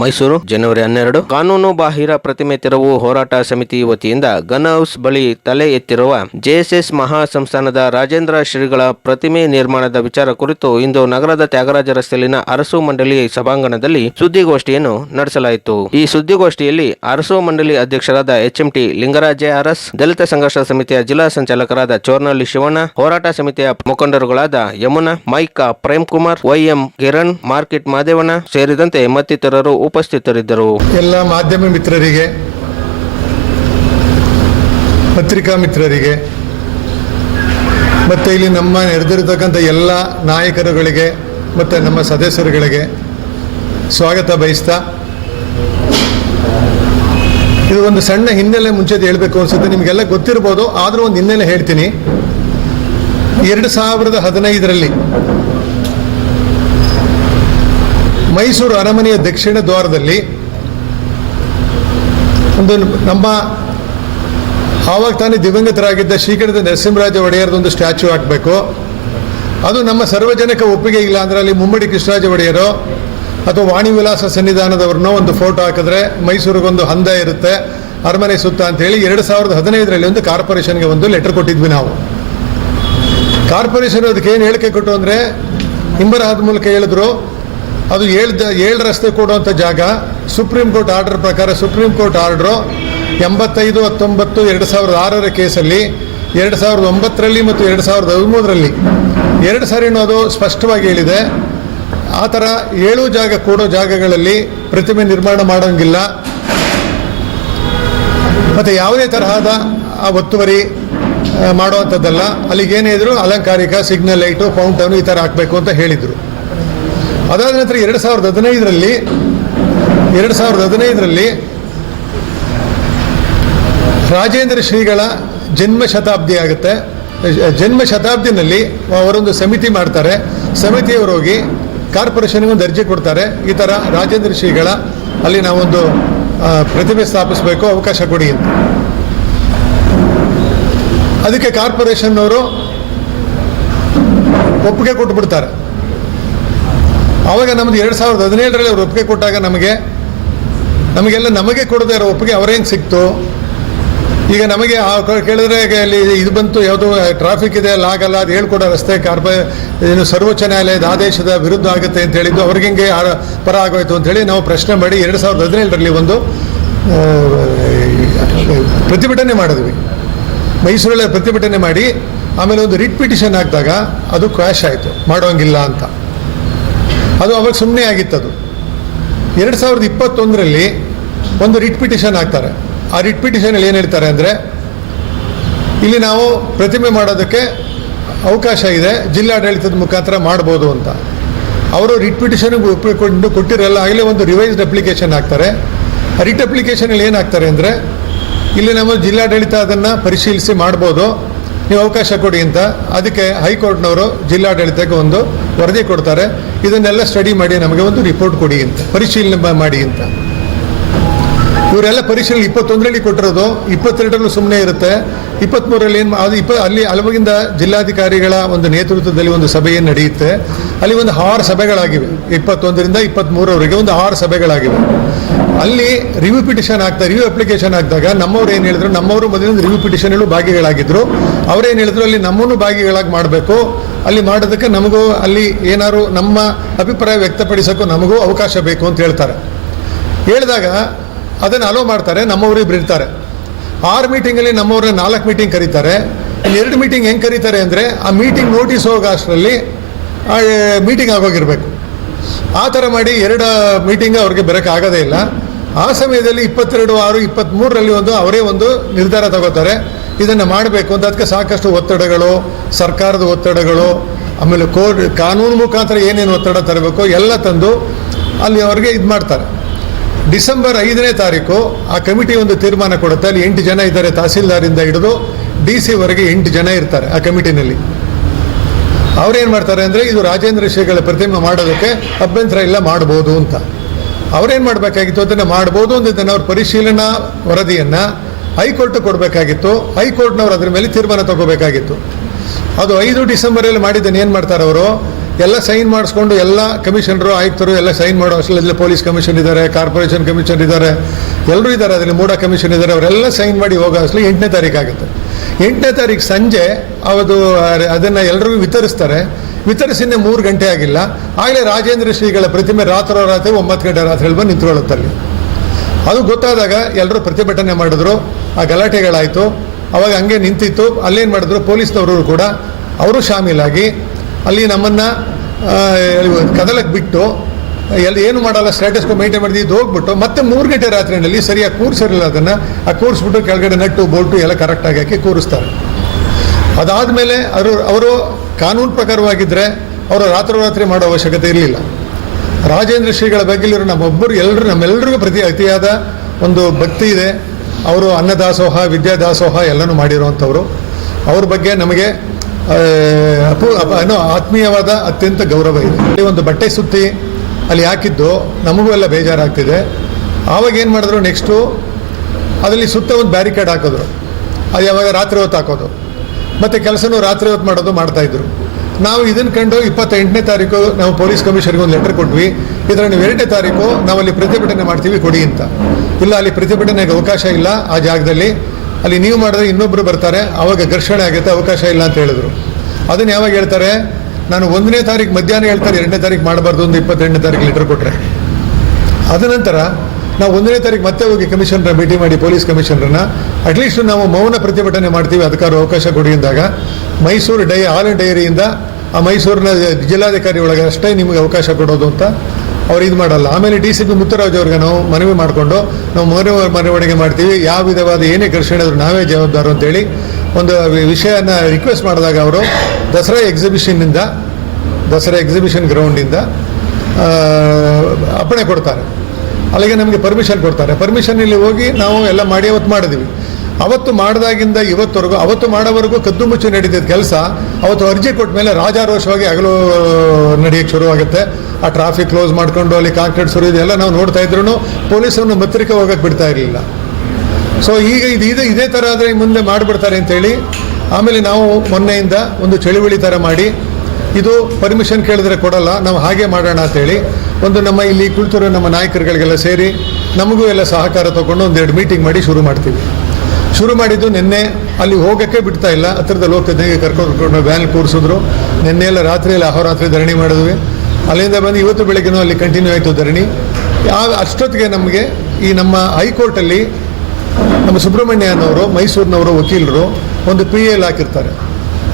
ಮೈಸೂರು, ಜನವರಿ ಹನ್ನೆರಡು. ಕಾನೂನು ಬಾಹಿರ ಪ್ರತಿಮೆ ತೆರವು ಹೋರಾಟ ಸಮಿತಿ ವತಿಯಿಂದ ಗನ್ ಹೌಸ್ ಬಳಿ ತಲೆ ಎತ್ತಿರುವ ಜೆಎಸ್ಎಸ್ ಮಹಾ ಸಂಸ್ಥಾನದ ರಾಜೇಂದ್ರ ಶ್ರೀಗಳ ಪ್ರತಿಮೆ ನಿರ್ಮಾಣದ ವಿಚಾರ ಕುರಿತು ಇಂದು ನಗರದ ತ್ಯಾಗರಾಜ ರಸ್ತೆಯಲ್ಲಿನ ಅರಸು ಮಂಡಳಿ ಸಭಾಂಗಣದಲ್ಲಿ ಸುದ್ದಿಗೋಷ್ಠಿಯನ್ನು ನಡೆಸಲಾಯಿತು. ಈ ಸುದ್ದಿಗೋಷ್ಠಿಯಲ್ಲಿ ಅರಸು ಮಂಡಳಿ ಅಧ್ಯಕ್ಷರಾದ ಎಚ್ಎಂಟಿ ಲಿಂಗರಾಜ ಅರಸ್ ದಲಿತ ಸಂಘರ್ಷ ಸಮಿತಿಯ ಜಿಲ್ಲಾ ಸಂಚಾಲಕರಾದ ಚೋರ್ನಳ್ಳಿ ಶಿವಣ್ಣ, ಹೋರಾಟ ಸಮಿತಿಯ ಮುಖಂಡರುಗಳಾದ Yamuna, mica Prem Kumar YM Kiran, market Madevanna ಸೇರಿದಂತೆ ಮತ್ತಿತರರು ಉಪಸ್ಥಿತರಿದ್ದರು. ಎಲ್ಲ ಮಾಧ್ಯಮ ಮಿತ್ರರಿಗೆ, ಪತ್ರಿಕಾ ಮಿತ್ರರಿಗೆ, ಮತ್ತು ಇಲ್ಲಿ ನಮ್ಮ ನೆರೆದಿರತಕ್ಕಂಥ ಎಲ್ಲ ನಾಯಕರುಗಳಿಗೆ ಮತ್ತು ನಮ್ಮ ಸದಸ್ಯರುಗಳಿಗೆ ಸ್ವಾಗತ ಬಯಸ್ತಾ, ಇದು ಒಂದು ಸಣ್ಣ ಹಿನ್ನೆಲೆ ಮುಂಚೆ ಹೇಳಬೇಕು ಅನ್ಸುತ್ತೆ. ನಿಮಗೆಲ್ಲ ಗೊತ್ತಿರ್ಬೋದು, ಆದರೂ ಒಂದು ಹಿನ್ನೆಲೆ ಹೇಳ್ತೀನಿ. ಎರಡು ಸಾವಿರದ ಹದಿನೈದರಲ್ಲಿ ಮೈಸೂರು ಅರಮನೆಯ ದಕ್ಷಿಣ ದ್ವಾರದಲ್ಲಿ ಒಂದು ನಮ್ಮ ಆವಾಗ ತಾನೇ ದಿವಂಗತರಾಗಿದ್ದ ಶ್ರೀಕಂಠದ ನರಸಿಂಹರಾಜ ಒಡೆಯರದೊಂದು ಸ್ಟ್ಯಾಚ್ಯೂ ಹಾಕಬೇಕು. ಅದು ನಮ್ಮ ಸರ್ವಜನಕ ಒಪ್ಪಿಗೆ ಇಲ್ಲ ಅಂದರೆ ಅಲ್ಲಿ ಮುಮ್ಮಡಿ ಕೃಷ್ಣರಾಜ ಒಡೆಯರು ಅಥವಾ ವಾಣಿ ವಿಲಾಸ ಸನ್ನಿಧಾನದವ್ರನ್ನೋ ಒಂದು ಫೋಟೋ ಹಾಕಿದ್ರೆ ಮೈಸೂರಿಗೊಂದು ಹಂದ ಇರುತ್ತೆ, ಅರಮನೆ ಸುತ್ತ ಅಂತೇಳಿ ಎರಡು ಸಾವಿರದ ಹದಿನೈದರಲ್ಲಿ ಒಂದು ಕಾರ್ಪೊರೇಷನ್ಗೆ ಒಂದು ಲೆಟರ್ ಕೊಟ್ಟಿದ್ವಿ ನಾವು. ಕಾರ್ಪೊರೇಷನ್ ಅದಕ್ಕೆ ಏನು ಹೇಳಿಕೆ ಕೊಟ್ಟು ಅಂದರೆ ಹಿಂಬರಹದ ಮೂಲಕ ಹೇಳಿದ್ರು ಅದು ಏಳು ಏಳು ರಸ್ತೆ ಕೊಡುವಂಥ ಜಾಗ. ಸುಪ್ರೀಂ ಕೋರ್ಟ್ ಆರ್ಡರ್ ಪ್ರಕಾರ ಸುಪ್ರೀಂ ಕೋರ್ಟ್ ಆರ್ಡ್ರು ಎಂಬತ್ತೈದು, ಹತ್ತೊಂಬತ್ತು, ಎರಡು ಸಾವಿರದ ಆರರ ಕೇಸಲ್ಲಿ, ಎರಡು ಸಾವಿರದ ಒಂಬತ್ತರಲ್ಲಿ ಮತ್ತು ಎರಡು ಸಾವಿರದ ಹದಿಮೂರರಲ್ಲಿ. ಎರಡು ಸಾರಿ ಅದು ಸ್ಪಷ್ಟವಾಗಿ ಹೇಳಿದೆ. ಆ ಥರ ಏಳು ಜಾಗ ಕೊಡೋ ಜಾಗಗಳಲ್ಲಿ ಪ್ರತಿಮೆ ನಿರ್ಮಾಣ ಮಾಡೋಂಗಿಲ್ಲ. ಮತ್ತು ಯಾವುದೇ ತರಹದ, ಆ, ಒತ್ತುವರಿ ಮಾಡುವಂಥದ್ದಲ್ಲ. ಅಲ್ಲಿಗೇನೇ ಇದ್ರು ಅಲಂಕಾರಿಕ, ಸಿಗ್ನಲ್ ಲೈಟು ಫೌಂಟನು ಈ ಥರ ಹಾಕಬೇಕು ಅಂತ ಹೇಳಿದರು. ಅದಾದ ನಂತರ ಎರಡು ಸಾವಿರದ ಹದಿನೈದರಲ್ಲಿ, ಎರಡು ಸಾವಿರದ ಹದಿನೈದರಲ್ಲಿ ರಾಜೇಂದ್ರ ಶ್ರೀಗಳ ಜನ್ಮ ಶತಾಬ್ದಿ ಆಗುತ್ತೆ. ಜನ್ಮ ಶತಾಬ್ದಿನಲ್ಲಿ ಅವರೊಂದು ಸಮಿತಿ ಮಾಡ್ತಾರೆ. ಸಮಿತಿಯವರು ಹೋಗಿ ಕಾರ್ಪೊರೇಷನ್ಗೆ ಒಂದು ಅರ್ಜಿ ಕೊಡ್ತಾರೆ. ಈ ಥರ ರಾಜೇಂದ್ರ ಶ್ರೀಗಳ ಅಲ್ಲಿ ನಾವೊಂದು ಪ್ರತಿಮೆ ಸ್ಥಾಪಿಸಬೇಕು, ಅವಕಾಶ ಕೊಡಿ ಅಂತ. ಅದಕ್ಕೆ ಕಾರ್ಪೊರೇಷನ್ನವರು ಒಪ್ಪಿಗೆ ಕೊಟ್ಬಿಡ್ತಾರೆ. ಆವಾಗ ನಮ್ದು ಎರಡು ಸಾವಿರದ ಹದಿನೇಳರಲ್ಲಿ ಅವ್ರು ಒಪ್ಪಿಗೆ ಕೊಟ್ಟಾಗ ನಮಗೆ, ನಮಗೆಲ್ಲ ನಮಗೆ ಕೊಡದೇ ಇರೋ ಒಪ್ಪಿಗೆ ಅವರೇನು ಸಿಕ್ತು? ಈಗ ನಮಗೆ ಕೇಳಿದ್ರೆ ಅಲ್ಲಿ ಇದು ಬಂತು, ಯಾವುದು ಟ್ರಾಫಿಕ್ ಇದೆ ಅಲ್ಲ ಆಗಲ್ಲ ಅದು ಹೇಳ್ಕೊಡೋ ರಸ್ತೆ ಕಾರ್ಪ ಏನು ಸರ್ವೋಚ್ಚ ನ್ಯಾಯಾಲಯದ ಆದೇಶದ ವಿರುದ್ಧ ಆಗುತ್ತೆ ಅಂತ ಹೇಳಿದ್ದು, ಅವ್ರಿಗೆ ಹಿಂಗೆ ಪರ ಆಗೋಯ್ತು ಅಂತ ಹೇಳಿ ನಾವು ಪ್ರಶ್ನೆ ಮಾಡಿ ಎರಡು ಸಾವಿರದ ಹದಿನೇಳರಲ್ಲಿ ಒಂದು ಪ್ರತಿಭಟನೆ ಮಾಡಿದ್ವಿ. ಮೈಸೂರಲ್ಲಿ ಪ್ರತಿಭಟನೆ ಮಾಡಿ, ಆಮೇಲೆ ಒಂದು ರಿಟ್ ಪಿಟಿಷನ್ ಹಾಕಿದಾಗ ಅದು ಕ್ವಾಶ್ ಆಯಿತು, ಮಾಡೋಂಗಿಲ್ಲ ಅಂತ. ಅದು ಅವಾಗ ಸುಮ್ಮನೆ ಆಗಿತ್ತದು. ಎರಡು ಸಾವಿರದ ಇಪ್ಪತ್ತೊಂದರಲ್ಲಿ ಒಂದು ರಿಟ್ ಪಿಟಿಷನ್ ಹಾಕ್ತಾರೆ. ಆ ರಿಟ್ ಪಿಟಿಷನಲ್ಲಿ ಏನು ಹೇಳ್ತಾರೆ ಅಂದರೆ, ಇಲ್ಲಿ ನಾವು ಪ್ರತಿಮೆ ಮಾಡೋದಕ್ಕೆ ಅವಕಾಶ ಇದೆ, ಜಿಲ್ಲಾಡಳಿತದ ಮುಖಾಂತರ ಮಾಡ್ಬೋದು ಅಂತ. ಅವರು ರಿಟ್ ಪಿಟಿಷನ್ಗೆ ಒಪ್ಪಿಕೊಂಡು ಕೊಟ್ಟಿರಲ್ಲ, ಆಗಲೇ ಒಂದು ರಿವೈಸ್ಡ್ ಅಪ್ಲಿಕೇಶನ್ ಹಾಕ್ತಾರೆ. ರಿಟ್ ಅಪ್ಲಿಕೇಶನಲ್ಲಿ ಏನು ಹಾಕ್ತಾರೆ ಅಂದರೆ, ಇಲ್ಲಿ ನಮ್ಮ ಜಿಲ್ಲಾಡಳಿತ ಅದನ್ನು ಪರಿಶೀಲಿಸಿ ಮಾಡ್ಬೋದು. ನೀವು ಅವಕಾಶ ಕೊಡಿ ಅಂತ. ಅದಕ್ಕೆ ಹೈಕೋರ್ಟ್ನವರು ಜಿಲ್ಲಾಡಳಿತಕ್ಕೆ ಒಂದು ವರದಿ ಕೊಡ್ತಾರೆ. ಇದನ್ನೆಲ್ಲ ಸ್ಟಡಿ ಮಾಡಿ ನಮಗೆ ಒಂದು ರಿಪೋರ್ಟ್ ಕೊಡಿ ಅಂತ. ಪರಿಶೀಲನೆ ಮಾಡಿ ಅಂತ. ಇವರೆಲ್ಲ ಪರಿಶೀಲನೆ ಇಪ್ಪತ್ತೊಂದರಲ್ಲಿ ಕೊಟ್ಟಿರೋದು. ಇಪ್ಪತ್ತೆರಡರಲ್ಲೂ ಸುಮ್ಮನೆ ಇರುತ್ತೆ. ಇಪ್ಪತ್ತ್ಮೂರರಲ್ಲಿ ಏನು ಅದು ಇಪ್ಪ ಅಲ್ಲಿ ಅಲವಾಗಿಂದ ಜಿಲ್ಲಾಧಿಕಾರಿಗಳ ಒಂದು ನೇತೃತ್ವದಲ್ಲಿ ಒಂದು ಸಭೆ ಏನು ನಡೆಯುತ್ತೆ. ಅಲ್ಲಿ ಒಂದು ಆರು ಸಭೆಗಳಾಗಿವೆ. ಇಪ್ಪತ್ತೊಂದರಿಂದ ಇಪ್ಪತ್ತ್ಮೂರವರೆಗೆ ಒಂದು ಆರು ಸಭೆಗಳಾಗಿವೆ. ಅಲ್ಲಿ ರಿವ್ಯೂ ಪಿಟಿಷನ್ ಆಗ್ತಾ ರಿವ್ಯೂ ಅಪ್ಲಿಕೇಶನ್ ಆಗಿದಾಗ ನಮ್ಮವ್ರು ಏನು ಹೇಳಿದ್ರು? ನಮ್ಮವರು ಮೊದಲಿಂದ ರಿವ್ಯೂ ಪಿಟಿಷನಲ್ಲೂ ಭಾಗಿಗಳಾಗಿದ್ರು. ಅವ್ರೇನು ಹೇಳಿದ್ರು? ಅಲ್ಲಿ ನಮ್ಮನ್ನು ಭಾಗಿಗಳಾಗಿ ಮಾಡಬೇಕು. ಅಲ್ಲಿ ಮಾಡೋದಕ್ಕೆ ನಮಗೂ ಅಲ್ಲಿ ಏನಾದ್ರು ನಮ್ಮ ಅಭಿಪ್ರಾಯ ವ್ಯಕ್ತಪಡಿಸೋಕ್ಕೂ ನಮಗೂ ಅವಕಾಶ ಬೇಕು ಅಂತ ಹೇಳ್ತಾರೆ. ಹೇಳಿದಾಗ ಅದನ್ನು ಅಲೋ ಮಾಡ್ತಾರೆ. ನಮ್ಮವರು ಇಬ್ರು ಇರ್ತಾರೆ. ಆರು ಮೀಟಿಂಗಲ್ಲಿ ನಮ್ಮವ್ರನ್ನ ನಾಲ್ಕು ಮೀಟಿಂಗ್ ಕರೀತಾರೆ. ಎರಡು ಮೀಟಿಂಗ್ ಹೆಂಗೆ ಕರೀತಾರೆ ಅಂದರೆ ಆ ಮೀಟಿಂಗ್ ನೋಟಿಸ್ ಹೋಗೋ ಅಷ್ಟರಲ್ಲಿ ಮೀಟಿಂಗ್ ಆಗೋಗಿರಬೇಕು. ಆ ಥರ ಮಾಡಿ ಎರಡು ಮೀಟಿಂಗ್ ಅವ್ರಿಗೆ ಬರೋಕ್ಕಾಗೋದೇ ಇಲ್ಲ. ಆ ಸಮಯದಲ್ಲಿ ಇಪ್ಪತ್ತೆರಡು, ಆರು ಇಪ್ಪತ್ತ್ಮೂರರಲ್ಲಿ ಒಂದು ಅವರೇ ಒಂದು ನಿರ್ಧಾರ ತಗೋತಾರೆ. ಇದನ್ನು ಮಾಡಬೇಕು ಅಂತ ಅದಕ್ಕೆ ಸಾಕಷ್ಟು ಒತ್ತಡಗಳು, ಸರ್ಕಾರದ ಒತ್ತಡಗಳು, ಆಮೇಲೆ ಕೋರ್ಟ್, ಕಾನೂನು ಮುಖಾಂತರ ಏನೇನು ಒತ್ತಡ ತರಬೇಕು ಎಲ್ಲ ತಂದು ಅಲ್ಲಿ ಅವ್ರಿಗೆ ಇದು ಮಾಡ್ತಾರೆ. ಡಿಸೆಂಬರ್ ಐದನೇ ತಾರೀಕು ಆ ಕಮಿಟಿ ಒಂದು ತೀರ್ಮಾನ ಕೊಡುತ್ತೆ. ಅಲ್ಲಿ ಎಂಟು ಜನ ಇದ್ದಾರೆ ತಹಸೀಲ್ದಾರಿಂದ ಹಿಡಿದು ಡಿ ಸಿವರೆಗೆ ಎಂಟು ಜನ ಇರ್ತಾರೆ ಆ ಕಮಿಟಿನಲ್ಲಿ. ಅವ್ರೇನು ಮಾಡ್ತಾರೆ ಅಂದರೆ ಇದು ರಾಜೇಂದ್ರ ಶ್ರೀಗಳ ಪ್ರತಿಮೆ ಮಾಡೋದಕ್ಕೆ ಅಭ್ಯಂತರ ಇಲ್ಲ ಮಾಡ್ಬೋದು ಅಂತ. ಅವ್ರೇನು ಮಾಡಬೇಕಾಗಿತ್ತು ಅದನ್ನು ಮಾಡ್ಬೋದು ಅಂದಿದ್ದನ್ನು ಅವ್ರ ಪರಿಶೀಲನಾ ವರದಿಯನ್ನು ಹೈಕೋರ್ಟ್ ಕೊಡಬೇಕಾಗಿತ್ತು. ಹೈಕೋರ್ಟ್ನವ್ರು ಅದ್ರ ಮೇಲೆ ತೀರ್ಮಾನ ತಗೋಬೇಕಾಗಿತ್ತು. ಅದು ಐದು ಡಿಸೆಂಬರಲ್ಲಿ ಮಾಡಿದ್ದನ್ನು ಏನು ಮಾಡ್ತಾರೆ ಅವರು? ಎಲ್ಲ ಸೈನ್ ಮಾಡಿಸ್ಕೊಂಡು ಎಲ್ಲ ಕಮಿಷನರು, ಆಯುಕ್ತರು ಎಲ್ಲ ಸೈನ್ ಮಾಡೋ ಅಷ್ಟರಲ್ಲಿ ಪೊಲೀಸ್ ಕಮಿಷನ್ ಇದ್ದಾರೆ ಕಾರ್ಪೊರೇಷನ್ ಕಮಿಷನ್ ಇದ್ದಾರೆ ಎಲ್ಲರೂ ಇದ್ದಾರೆ ಅದರಲ್ಲಿ ಮೂಡ ಕಮಿಷನ್ ಇದ್ದಾರೆ ಅವರೆಲ್ಲ ಸೈನ್ ಮಾಡಿ ಹೋಗೋ ಅಷ್ಟಲಿ ಎಂಟನೇ ತಾರೀಕು ಆಗುತ್ತೆ. ಎಂಟನೇ ತಾರೀಕು ಸಂಜೆ ಅವದು ಅದನ್ನು ಎಲ್ಲರಿಗೂ ವಿತರಿಸ್ತಾರೆ. ವಿತರಿಸಿನೇ ಮೂರು ಗಂಟೆ ಆಗಿಲ್ಲ. ಆಗಲೇ ರಾಜೇಂದ್ರ ಶ್ರೀಗಳ ಪ್ರತಿಮೆ ರಾತ್ರೋರಾತ್ರಿ ಒಂಬತ್ತು ಗಂಟೆ ರಾತ್ರಿ ಬಂದು ನಿಂತ್ಕೊಳ್ಳುತ್ತಲ್ಲಿ ಅದು ಗೊತ್ತಾದಾಗ ಎಲ್ಲರೂ ಪ್ರತಿಭಟನೆ ಮಾಡಿದ್ರು. ಆ ಗಲಾಟೆಗಳಾಯಿತು. ಅವಾಗ ಹಂಗೆ ನಿಂತಿತ್ತು. ಅಲ್ಲೇನು ಮಾಡಿದ್ರು? ಪೊಲೀಸ್ನವರು ಕೂಡ. ಅವರು ಶಾಮೀಲಾಗಿ. ಅಲ್ಲಿ ನಮ್ಮನ್ನು ಕದಲಕ್ಕೆ ಬಿಟ್ಟು ಎಲ್ಲಿ ಏನು ಮಾಡಲ್ಲ ಸ್ಟೇಟಸ್ ಮೇಂಟೈನ್ ಮಾಡಿದ್ದು ಇದು ಹೋಗ್ಬಿಟ್ಟು ಮತ್ತೆ ಮೂರು ಗಂಟೆ ರಾತ್ರಿಯಲ್ಲಿ ಸರಿಯಾಗಿ ಕೂರಿಸಿರಲಿಲ್ಲ ಅದನ್ನು. ಆ ಕೂರಿಸ್ಬಿಟ್ಟು ಕೆಳಗಡೆ ನಟ್ಟು, ಬೋಲ್ಟು ಎಲ್ಲ ಕರೆಕ್ಟಾಗಿ ಹಾಕಿ ಕೂರಿಸ್ತಾರೆ. ಅದಾದಮೇಲೆ ಅವರು ಅವರು ಕಾನೂನು ಪ್ರಕಾರವಾಗಿದ್ದರೆ ಅವರು ರಾತ್ರೋರಾತ್ರಿ ಮಾಡೋ ಅವಶ್ಯಕತೆ ಇರಲಿಲ್ಲ. ರಾಜೇಂದ್ರ ಶ್ರೀಗಳ ಬಗ್ಗೆಲಿರೋ ನಮ್ಮೊಬ್ಬರು ಎಲ್ಲರೂ ನಮ್ಮೆಲ್ಲರಿಗೂ ಪ್ರತಿ ಅತಿಯಾದ ಒಂದು ಭಕ್ತಿ ಇದೆ. ಅವರು ಅನ್ನದಾಸೋಹ, ವಿದ್ಯಾದಾಸೋಹ ಎಲ್ಲನೂ ಮಾಡಿರುವಂಥವ್ರು. ಅವ್ರ ಬಗ್ಗೆ ನಮಗೆ ಅಪ ಏನೋ ಆತ್ಮೀಯವಾದ ಅತ್ಯಂತ ಗೌರವ ಇದೆ. ಅಲ್ಲಿ ಒಂದು ಬಟ್ಟೆ ಸುತ್ತಿ ಅಲ್ಲಿ ಹಾಕಿದ್ದು ನಮಗೂ ಎಲ್ಲ ಬೇಜಾರಾಗ್ತಿದೆ. ಆವಾಗ ಏನು ಮಾಡಿದ್ರು, ನೆಕ್ಸ್ಟು ಅದರಲ್ಲಿ ಸುತ್ತ ಒಂದು ಬ್ಯಾರಿಕೇಡ್ ಹಾಕಿದ್ರು. ಅದು ಯಾವಾಗ ರಾತ್ರಿ ಹೊತ್ತು ಹಾಕೋದು. ಮತ್ತು ಕೆಲಸನೂ ರಾತ್ರಿ ಹೊತ್ತು ಮಾಡೋದು ಮಾಡ್ತಾಯಿದ್ರು ನಾವು ಇದನ್ನು ಕಂಡು ಇಪ್ಪತ್ತೆಂಟನೇ ತಾರೀಕು ನಾವು ಪೊಲೀಸ್ ಕಮಿಷನರ್ಗೆ ಒಂದು ಲೆಟರ್ ಕೊಟ್ವಿ. ಇದರ ನೀವು ಎರಡನೇ ತಾರೀಕು ನಾವಲ್ಲಿ ಪ್ರತಿಭಟನೆ ಮಾಡ್ತೀವಿ, ಕೊಡಿ ಅಂತ. ಇಲ್ಲ, ಅಲ್ಲಿ ಪ್ರತಿಭಟನೆಗೆ ಅವಕಾಶ ಇಲ್ಲ ಆ ಜಾಗದಲ್ಲಿ. ಅಲ್ಲಿ ನೀವು ಮಾಡಿದ್ರೆ ಇನ್ನೊಬ್ಬರು ಬರ್ತಾರೆ ಆವಾಗ ಘರ್ಷಣೆ ಆಗುತ್ತೆ, ಅವಕಾಶ ಇಲ್ಲ ಅಂತ ಹೇಳಿದ್ರು. ಅದನ್ನು ಯಾವಾಗ ಹೇಳ್ತಾರೆ? ನಾನು ಒಂದನೇ ತಾರೀಕು ಮಧ್ಯಾಹ್ನ ಹೇಳ್ತಾರೆ, ಎರಡನೇ ತಾರೀಕು ಮಾಡಬಾರ್ದು ಒಂದು ಇಪ್ಪತ್ತೆಂಟನೇ ತಾರೀಕು ಲೆಟರ್ ಕೊಟ್ಟರೆ ಅದ ನಂತರ ನಾವು ಒಂದನೇ ತಾರೀಕು ಮತ್ತೆ ಹೋಗಿ ಕಮಿಷನರ್ ಭೇಟಿ ಮಾಡಿ ಪೊಲೀಸ್ ಕಮಿಷನರ್ನ ಅಟ್ಲೀಸ್ಟ್ ನಾವು ಮೌನ ಪ್ರತಿಭಟನೆ ಮಾಡ್ತೀವಿ ಅಧಿಕಾರ ಅವಕಾಶ ಕೊಡಿ ಅಂದಾಗ. ಮೈಸೂರು ಡೈ ಆಲ್ ಡೈರಿಯಿಂದ ಆ ಮೈಸೂರಿನ ಜಿಲ್ಲಾಧಿಕಾರಿ ಒಳಗೆ ಅಷ್ಟೇ ನಿಮಗೆ ಅವಕಾಶ ಕೊಡೋದು ಅಂತ ಅವ್ರು ಇದು ಮಾಡಲ್ಲ. ಆಮೇಲೆ ಡಿ ಸಿ ಪಿ ಮುತ್ತರಾಜ್ ಅವ್ರಿಗೆ ನಾವು ಮನವಿ ಮಾಡಿಕೊಂಡು, ನಾವು ಮೌನ ಮನವಣಿಗೆ ಮಾಡ್ತೀವಿ. ಯಾವ ವಿಧವಾದ ಏನೇ ಘರ್ಷಣೆ ಆದರೂ ನಾವೇ ಜವಾಬ್ದಾರು ಅಂತೇಳಿ ಒಂದು ವಿಷಯನ ರಿಕ್ವೆಸ್ಟ್ ಮಾಡಿದಾಗ ಅವರು ದಸರಾ ಎಕ್ಸಿಬಿಷನ್ನಿಂದ ದಸರಾ ಎಕ್ಸಿಬಿಷನ್ ಗ್ರೌಂಡಿಂದ ಅಪ್ಪಣೆ ಕೊಡ್ತಾರೆ. ಅಲ್ಲಿಗೆ ನಮಗೆ ಪರ್ಮಿಷನ್ ಕೊಡ್ತಾರೆ. ಪರ್ಮಿಷನ್ ಇಲ್ಲಿ ಹೋಗಿ ನಾವು ಎಲ್ಲ ಮಾಡಿ, ಅವತ್ತು ಮಾಡಿದ್ವಿ. ಅವತ್ತು ಮಾಡಿದಾಗಿಂದ ಇವತ್ತವರೆಗೂ, ಅವತ್ತು ಮಾಡೋವರೆಗೂ ಕದ್ದು ಮುಚ್ಚಿ ನಡೀತಿದ್ದ ಕೆಲಸ. ಅವತ್ತು ಅರ್ಜಿ ಕೊಟ್ಟ ಮೇಲೆ ರಾಜಾರೋಷವಾಗಿ ಹಗಲು ನಡೆಯೋಕ್ಕೆ ಶುರುವಾಗುತ್ತೆ. ಆ ಟ್ರಾಫಿಕ್ ಕ್ಲೋಸ್ ಮಾಡಿಕೊಂಡು ಅಲ್ಲಿ ಕಾಂಕ್ರೀಟ್ ಶುರು ಇದೆಲ್ಲ ನಾವು ನೋಡ್ತಾ ಇದ್ರು ಪೊಲೀಸರನ್ನು ಮತ್ತಿರಿಕೆ ಹೋಗಕ್ಕೆ ಬಿಡ್ತಾ ಇರಲಿಲ್ಲ. ಸೊ ಈಗ ಇದು ಇದೆ, ಇದೇ ಥರ ಆದರೆ ಮುಂದೆ ಮಾಡಿಬಿಡ್ತಾರೆ ಅಂತೇಳಿ, ಆಮೇಲೆ ನಾವು ಮೊನ್ನೆಯಿಂದ ಒಂದು ಚಳುವಳಿ ಥರ ಮಾಡಿ, ಇದು ಪರ್ಮಿಷನ್ ಕೇಳಿದ್ರೆ ಕೊಡಲ್ಲ, ನಾವು ಹಾಗೆ ಮಾಡೋಣ ಅಂತೇಳಿ. ಒಂದು ನಮ್ಮ ಇಲ್ಲಿ ಕುಳಿತಿರೋ ನಮ್ಮ ನಾಯಕರುಗಳಿಗೆಲ್ಲ ಸೇರಿ ನಮಗೂ ಎಲ್ಲ ಸಹಕಾರ ತಗೊಂಡು ಒಂದೆರಡು ಮೀಟಿಂಗ್ ಮಾಡಿ ಶುರು ಮಾಡ್ತೀವಿ. ಶುರು ಮಾಡಿದ್ದು ನಿನ್ನೆ ಅಲ್ಲಿ ಹೋಗೋಕ್ಕೆ ಬಿಡ್ತಾ ಇಲ್ಲ. ಹತ್ರದಲ್ಲಿ ಹೋಗ್ತಿದ್ದಂಗೆ ಕರ್ಕೊಂಡು ವ್ಯಾನ್ ಕೂರಿಸಿದ್ರು. ನಿನ್ನೆ ಎಲ್ಲ ರಾತ್ರಿ ಎಲ್ಲ ಅಹೋರಾತ್ರಿ ಧರಣಿ ಮಾಡಿದ್ವಿ. ಅಲ್ಲಿಂದ ಬಂದು ಇವತ್ತು ಬೆಳಗ್ಗೆನೂ ಅಲ್ಲಿ ಕಂಟಿನ್ಯೂ ಆಯಿತು ಧರಣಿ. ಯಾವ ಅಷ್ಟೊತ್ತಿಗೆ ನಮಗೆ ಈ ನಮ್ಮ ಹೈಕೋರ್ಟಲ್ಲಿ ನಮ್ಮ ಸುಬ್ರಹ್ಮಣ್ಯನವರು, ಮೈಸೂರಿನವರು ವಕೀಲರು ಒಂದು ಪಿ ಎಲ್ ಹಾಕಿರ್ತಾರೆ.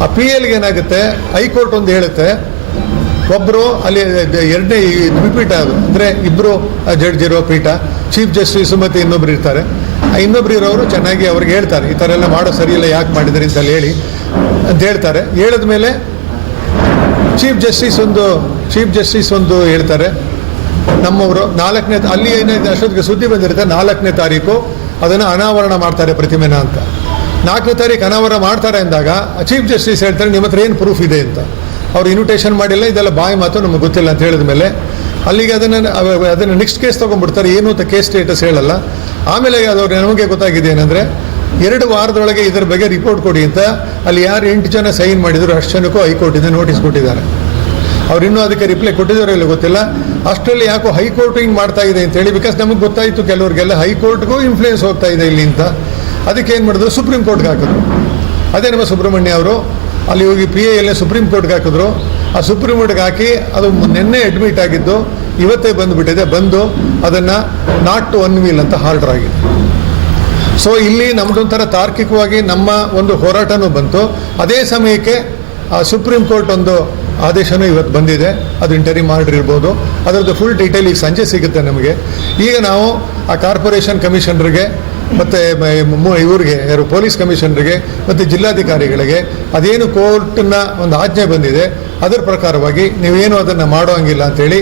ಆ ಪಿ ಎಲ್ಗೆ ಏನಾಗುತ್ತೆ? ಹೈಕೋರ್ಟ್ ಒಂದು ಹೇಳುತ್ತೆ ಒಬ್ಬರು ಅಲ್ಲಿ ಎರಡನೇ ದ್ವಿಪೀಠ ಅದು. ಅಂದರೆ ಇಬ್ಬರು ಜಡ್ಜ್ ಇರೋ ಪೀಠ. ಚೀಫ್ ಜಸ್ಟಿಸ್ ಮತ್ತು ಇನ್ನೊಬ್ರು ಇರ್ತಾರೆ. ಇನ್ನೊಬ್ರು ಇರೋರು ಚೆನ್ನಾಗಿ ಅವ್ರಿಗೆ ಹೇಳ್ತಾರೆ. ಈ ಥರ ಎಲ್ಲ ಮಾಡೋ ಸರಿಯಿಲ್ಲ ಯಾಕೆ ಮಾಡಿದ್ರಿ ಅಂತ ಹೇಳಿ ಅಂತ ಹೇಳ್ತಾರೆ. ಹೇಳಿದ ಮೇಲೆ ಚೀಫ್ ಜಸ್ಟಿಸ್ ಒಂದು, ಚೀಫ್ ಜಸ್ಟಿಸ್ ಒಂದು ಹೇಳ್ತಾರೆ. ನಮ್ಮವರು ನಾಲ್ಕನೇ, ಅಲ್ಲಿ ಏನಿದೆ ಅಷ್ಟೊತ್ತಿಗೆ ಸುದ್ದಿ ಬಂದಿರುತ್ತೆ, ನಾಲ್ಕನೇ ತಾರೀಕು ಅದನ್ನು ಅನಾವರಣ ಮಾಡ್ತಾರೆ ಪ್ರತಿಮೆನ ಅಂತ. ನಾಲ್ಕನೇ ತಾರೀಕು ಅನಾವರಣ ಮಾಡ್ತಾರೆ ಅಂದಾಗ ಚೀಫ್ ಜಸ್ಟಿಸ್ ಹೇಳ್ತಾರೆ, ನಿಮ್ಮ ಹತ್ರ ಏನು ಪ್ರೂಫ್ ಇದೆ ಅಂತ. ಅವ್ರು ಇನ್ವಿಟೇಷನ್ ಮಾಡಿಲ್ಲ, ಇದೆಲ್ಲ ಬಾಯಿ ಮಾತು ನಮಗೆ ಗೊತ್ತಿಲ್ಲ ಅಂತ ಹೇಳಿದ ಮೇಲೆ ಅಲ್ಲಿಗೆ ಅದನ್ನು ಅದನ್ನು ನೆಕ್ಸ್ಟ್ ಕೇಸ್ ತೊಗೊಂಡ್ಬಿಡ್ತಾರೆ, ಏನು ಅಂತ ಕೇಸ್ ಸ್ಟೇಟಸ್ ಹೇಳಲ್ಲ. ಆಮೇಲೆ ಅದು ನಮಗೆ ಗೊತ್ತಾಗಿದೆ ಏನಂದರೆ, ಎರಡು ವಾರದೊಳಗೆ ಇದರ ಬಗ್ಗೆ ರಿಪೋರ್ಟ್ ಕೊಡಿ ಅಂತ ಅಲ್ಲಿ ಯಾರು ಎಂಟು ಜನ ಸೈನ್ ಮಾಡಿದ್ರು, ಅಷ್ಟು ಜನಕ್ಕೂ ಹೈಕೋರ್ಟಿಂದ ನೋಟಿಸ್ ಕೊಟ್ಟಿದ್ದಾರೆ. ಅವ್ರು ಇನ್ನೂ ಅದಕ್ಕೆ ರಿಪ್ಲೈ ಕೊಟ್ಟಿದ್ದಾರೋ ಇಲ್ಲ ಗೊತ್ತಿಲ್ಲ. ಅಷ್ಟರಲ್ಲಿ ಯಾಕೋ ಹೈಕೋರ್ಟ್ ಹಿಂಗೆ ಮಾಡ್ತಾ ಇದೆ ಅಂತೇಳಿ ಬಿಕಾಸ್ ನಮಗೆ ಗೊತ್ತಾಯಿತು ಕೆಲವ್ರಿಗೆಲ್ಲ ಹೈಕೋರ್ಟ್ಗೂ ಇನ್ಫ್ಲೂಯೆನ್ಸ್ ಹೋಗ್ತಾ ಇದೆ ಇಲ್ಲಿ ಅಂತ. ಅದಕ್ಕೆ ಏನು ಮಾಡಿದ್ರು, ಸುಪ್ರೀಂ ಕೋರ್ಟ್ಗೆ ಹಾಕಿದ್ರು. ಅದೇ ನಮ್ಮ ಸುಬ್ರಹ್ಮಣ್ಯ ಅವರು ಅಲ್ಲಿ ಹೋಗಿ ಪಿ ಎ ಎಲ್ಲ ಸುಪ್ರೀಂ ಕೋರ್ಟ್ಗೆ ಹಾಕಿದ್ರು. ಆ ಸುಪ್ರೀಂ ಕೋರ್ಟ್ಗೆ ಹಾಕಿ ಅದು ನಿನ್ನೆ ಅಡ್ಮಿಟ್ ಆಗಿದ್ದು, ಇವತ್ತೇ ಬಂದುಬಿಟ್ಟಿದೆ. ಬಂದು ಅದನ್ನು ನಾಟ್ ಟು ಒನ್ ವೀಲ್ ಅಂತ ಹಾರ್ಡರ್ ಆಗಿದೆ. ಸೊ ಇಲ್ಲಿ ನಮ್ದೊಂಥರ ತಾರ್ಕಿಕವಾಗಿ ನಮ್ಮ ಒಂದು ಹೋರಾಟನೂ ಬಂತು. ಅದೇ ಸಮಯಕ್ಕೆ ಆ ಸುಪ್ರೀಂ ಕೋರ್ಟ್ ಒಂದು ಆದೇಶನೂ ಇವತ್ತು ಬಂದಿದೆ. ಅದು ಇಂಟರಿ ಮಾರ್ಡರ್ ಇರ್ಬೋದು. ಅದರದ್ದು ಫುಲ್ ಡೀಟೇಲ್ ಈಗ ಸಂಜೆ ಸಿಗುತ್ತೆ ನಮಗೆ. ಈಗ ನಾವು ಆ ಕಾರ್ಪೊರೇಷನ್ ಕಮಿಷನರ್ಗೆ ಮತ್ತು ಇವರಿಗೆ ಯಾರು ಪೊಲೀಸ್ ಕಮಿಷನರಿಗೆ ಮತ್ತು ಜಿಲ್ಲಾಧಿಕಾರಿಗಳಿಗೆ ಅದೇನು ಕೋರ್ಟ್ನ ಒಂದು ಆಜ್ಞೆ ಬಂದಿದೆ ಅದರ ಪ್ರಕಾರವಾಗಿ ನೀವೇನು ಅದನ್ನು ಮಾಡೋ ಹಂಗಿಲ್ಲ ಅಂತೇಳಿ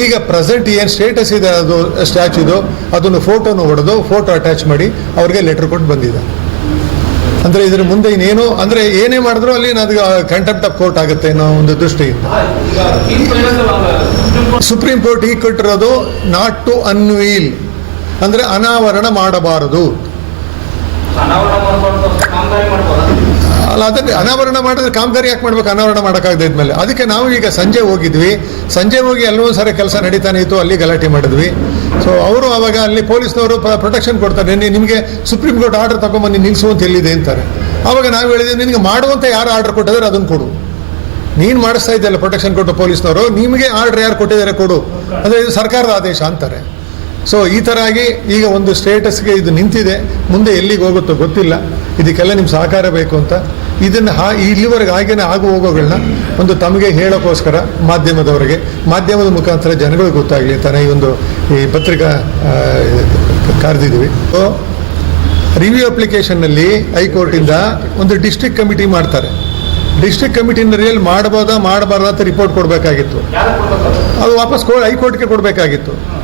ಈಗ ಪ್ರೆಸೆಂಟ್ ಏನು ಸ್ಟೇಟಸ್ ಇದೆ ಅದು ಸ್ಟ್ಯಾಚ್ಯೂದು ಅದನ್ನು ಫೋಟೋನು ಹೊಡೆದು ಫೋಟೋ ಅಟ್ಯಾಚ್ ಮಾಡಿ ಅವ್ರಿಗೆ ಲೆಟರ್ ಕೊಟ್ಟು ಬಂದಿದೆ. ಅಂದರೆ ಇದ್ರ ಮುಂದೆ ಇನ್ನೇನು ಅಂದರೆ ಏನೇ ಮಾಡಿದ್ರು ಅಲ್ಲಿ ಅದು ಕಂಟೆಂಪ್ಟ್ ಆಫ್ ಕೋರ್ಟ್ ಆಗುತ್ತೆ ಅನ್ನೋ ಒಂದು ದೃಷ್ಟಿಯಿಂದ. ಸುಪ್ರೀಂ ಕೋರ್ಟ್ ಈಗ ಕೊಟ್ಟಿರೋದು ನಾಟ್ ಟು ಅನ್ವೀಲ್. ಅಂದರೆ ಅನಾವರಣ ಮಾಡಬಾರದು. ಅಲ್ಲ ಅದಕ್ಕೆ ಅನಾವರಣ ಮಾಡಿದ್ರೆ ಕಾಮಗಾರಿ ಯಾಕೆ ಮಾಡ್ಬೇಕು? ಅನಾವರಣ ಮಾಡೋಕ್ಕಾಗದೆ ಇದ್ಮೇಲೆ ಅದಕ್ಕೆ ನಾವು ಈಗ ಸಂಜೆ ಹೋಗಿದ್ವಿ. ಸಂಜೆ ಹೋಗಿ ಎಲ್ಲೋ ಸಾರಿ ಕೆಲಸ ನಡೀತಾನೆ ಇತ್ತು ಅಲ್ಲಿ ಗಲಾಟೆ ಮಾಡಿದ್ವಿ. ಸೊ ಅವರು ಅವಾಗ ಅಲ್ಲಿ ಪೊಲೀಸ್ನವರು ಪ್ರೊಟೆಕ್ಷನ್ ಕೊಡ್ತಾರೆ. ನಿಮಗೆ ಸುಪ್ರೀಂ ಕೋರ್ಟ್ ಆರ್ಡರ್ ತಗೊಂಬಂದು ನಿಲ್ಲಿಸು ಅಂತ ಎಲ್ಲಿದೆ ಅಂತಾರೆ. ಅವಾಗ ನಾವು ಹೇಳಿದ್ವಿ ನಿನಗೆ ಮಾಡುವಂತ ಯಾರು ಆರ್ಡರ್ ಕೊಟ್ಟಿದ್ದಾರೆ ಅದನ್ನು ಕೊಡು. ನೀನು ಮಾಡಿಸ್ತಾ ಇದ್ದಲ್ಲ ಪ್ರೊಟೆಕ್ಷನ್ ಕೊಟ್ಟು ಪೊಲೀಸ್ನವರು ನಿಮಗೆ ಆರ್ಡರ್ ಯಾರು ಕೊಟ್ಟಿದ್ದಾರೆ ಕೊಡು. ಅಂದರೆ ಇದು ಸರ್ಕಾರದ ಆದೇಶ ಅಂತಾರೆ. ಸೊ ಈ ಥರ ಆಗಿ ಈಗ ಒಂದು ಸ್ಟೇಟಸ್ಗೆ ಇದು ನಿಂತಿದೆ. ಮುಂದೆ ಎಲ್ಲಿಗೆ ಹೋಗುತ್ತೋ ಗೊತ್ತಿಲ್ಲ. ಇದಕ್ಕೆಲ್ಲ ನಿಮ್ಮ ಸಹಕಾರ ಬೇಕು ಅಂತ. ಇದನ್ನು ಹಾ, ಇಲ್ಲಿವರೆಗೆ ಹಾಗೇನೆ ಆಗು ಹೋಗೋಗಳನ್ನ ಒಂದು ತಮಗೆ ಹೇಳೋಕ್ಕೋಸ್ಕರ ಮಾಧ್ಯಮದವರಿಗೆ. ಮಾಧ್ಯಮದ ಮುಖಾಂತರ ಜನಗಳಿಗೆ ಗೊತ್ತಾಗಲಿ ತಾನೇ ಈ ಒಂದು ಈ ಪತ್ರಿಕಾ ಕರೆದಿದ್ದೀವಿ. ಸೊ ರಿವ್ಯೂ ಅಪ್ಲಿಕೇಶನ್ನಲ್ಲಿ ಹೈಕೋರ್ಟಿಂದ ಒಂದು ಡಿಸ್ಟ್ರಿಕ್ಟ್ ಕಮಿಟಿ ಮಾಡ್ತಾರೆ. ಡಿಸ್ಟ್ರಿಕ್ಟ್ ರಿಯಲ್ ಮಾಡ್ಬೋದಾ, ಮಾಡಬಾರ್ದಾ ಅಂತ ರಿಪೋರ್ಟ್ ಕೊಡಬೇಕಾಗಿತ್ತು. ಅದು ವಾಪಸ್ ಕೋ, ಹೈಕೋರ್ಟ್ಗೆ ಕೊಡಬೇಕಾಗಿತ್ತು.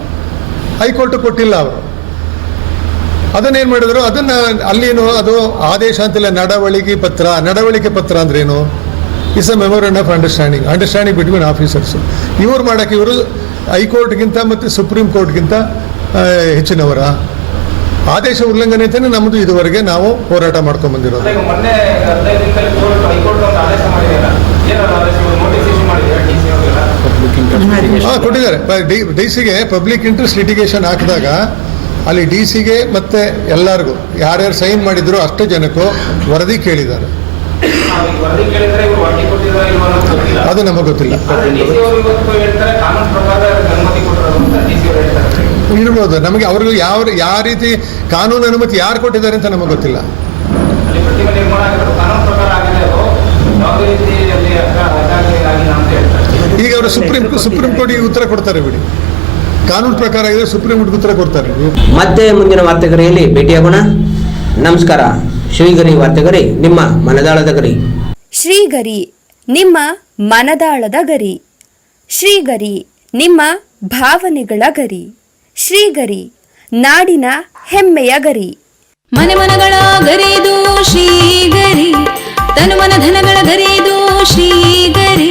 ಹೈಕೋರ್ಟ್ ಕೊಟ್ಟಿಲ್ಲ ಅವರು. ಅದನ್ನೇನು ಮಾಡಿದ್ರು? ಅದನ್ನ ಅಲ್ಲೇನು ಅದು ಆದೇಶ ಅಂತಿಲ್ಲ. ನಡವಳಿಕೆ ಪತ್ರ. ನಡವಳಿಕೆ ಪತ್ರ ಅಂದ್ರೇನು? Is a memorandum of understanding understanding between officers ಇವ್ರು ಮಾಡೋಕ್ಕೆ ಇವರು ಹೈಕೋರ್ಟ್ಗಿಂತ ಮತ್ತು ಸುಪ್ರೀಂ ಕೋರ್ಟ್ಗಿಂತ ಹೆಚ್ಚಿನವರ. ಆದೇಶ ಉಲ್ಲಂಘನೆ ಅಂತಾನೆ ನಮ್ಮದು ಇದುವರೆಗೆ ನಾವು ಹೋರಾಟ ಮಾಡ್ಕೊಂಡ್ ಬಂದಿರೋದು ಈಗ ಮೊನ್ನೆ ಹದಿನೈದು ದಿನದಲ್ಲಿ ಕೋರ್ಟ್ ಹೈಕೋರ್ಟ್ ಒಂದು ಆದೇಶ ಮಾಡಿದೆಯಲ್ಲ ಏನದು ಆದೇಶ ನೋಟಿಸ್ ಇಶ್ಯೂ ಮಾಡಿದೆಯಾ ಡಿ ಸಿ ಅವರಿಗೆಲ್ಲ ಹಾ, ಕೊಟ್ಟಿದ್ದಾರೆ. ಡಿ ಸಿಗೆ ಪಬ್ಲಿಕ್ ಇಂಟ್ರೆಸ್ಟ್ ಲಿಟಿಗೇಷನ್ ಹಾಕಿದಾಗ ಅಲ್ಲಿ ಡಿ ಸಿಗೆ ಮತ್ತೆ ಎಲ್ಲರಿಗೂ ಯಾರ್ಯಾರು ಸೈನ್ ಮಾಡಿದ್ರು ಅಷ್ಟು ಜನಕ್ಕೂ ವರದಿ ಕೇಳಿದ್ದಾರೆ. ಅದು ನಮಗೆ ಗೊತ್ತಿಲ್ಲ. ಇರ್ಬೋದು. ನಮಗೆ ಅವರು ಯಾವ ಯಾವ ರೀತಿ ಕಾನೂನು ಅನುಮತಿ ಯಾರು ಕೊಟ್ಟಿದ್ದಾರೆ ಅಂತ ನಮಗೆ ಗೊತ್ತಿಲ್ಲ ಅಲ್ಲಿ ಪ್ರತಿಮೆ ನಿರ್ಮಾಣ ಆಗಿರೋದು ಕಾನೂನು ಪ್ರಕಾರ ಆಗಿದೆ ಅದು ಯಾವುದೇ ರೀತಿ ಅಲ್ಲಿ ಅಕ- ಅದಾಗಿ ಆಗಿಲ್ಲ ಅಂತ ಹೇಳ್ತಾರೆ ಈಗ ಅವರು ಸುಪ್ರೀಂ ಸುಪ್ರೀಂ ಕೋರ್ಟಿಗೆ ಉತ್ತರ ಕೊಡ್ತಾರೆ ಬಿಡಿ. ಕಾನೂನು ಪ್ರಕಾರ ಇದೆ ಸುಪ್ರೀಂ ಕೋರ್ಟ್ ಉತ್ತರ ಕೊಡ್ತಾರೆ. ಮತ್ತೆ ಮುಂದಿನ ವಾರ್ತೆಗರಿಯಲ್ಲಿ ಭೇಟಿಯಾಗೋಣ. ನಮಸ್ಕಾರ. ಶ್ರೀಗರಿ ವಾರ್ತೆಗರಿ ನಿಮ್ಮ ಮನದಾಳದ ಗರಿ. ಶ್ರೀಗರಿ ನಿಮ್ಮ ಮನದಾಳದ ಗರಿ. ಶ್ರೀಗರಿ ನಿಮ್ಮ ಭಾವನೆಗಳ ಗರಿ. ಶ್ರೀಗರಿ ನಾಡಿನ ಹೆಮ್ಮೆಯ ಗರಿ. ಮನೆ ಮನಗಳ ಗರಿದು ಶ್ರೀಗರಿ ತನುಮನ ಧನಗಳ ಗರಿದು ಶ್ರೀಗರಿ.